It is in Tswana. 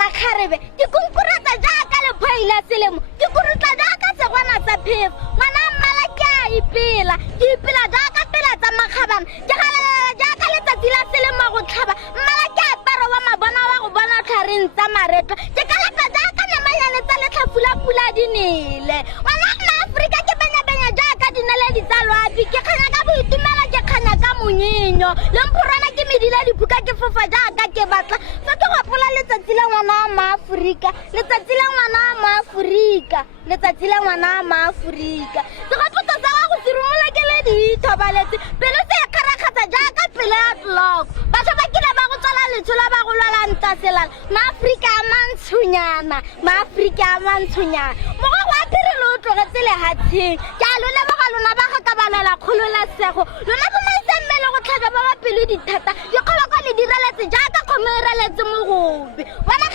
makgarebe ke kunkurata jaaka lephoila selemo ke kurutla jaaka segwana sa phefo ngwana mmala ke a ipela ke ipela jaaka pela tsa makgabana ke galela jaaka letsatsi la selemo go tlhaba mmala ke aparo wa mabona wa go bona tlhareng tsa maretlo ke kalapa jaaka namanyane tsa letlhafula pula dinele ngwana maAforika ke benya jaaka dinaledi tsa loapi ke kganya ka boitumelo ke kganya ka monyinyo le mphorwana ke medila dibuka ke fofa jaaka ke batla fa ke gopola letsatsi la ngwana wa maAforika letsatsi la ngwana wa maAforika letsatsi la ngwana wa maAforika segopotso sa go sirumola ke le dithobaletse pelo se ya kgarakgatsa jaaka pele ya tloko batho ba kile ba go tswala letshola ba go lwala ntaselala maAforika a mantshonyana maAforika a mantshonyana mogo go apirelo o tlogetse lehatsheng ke a lona ba ga lona ba ga ka balala kgololasego lona bo maitsemmele go tlhaga ba ba pelo dithata dikgoloko le direletse jaaka kgomo e reletse mogobe bona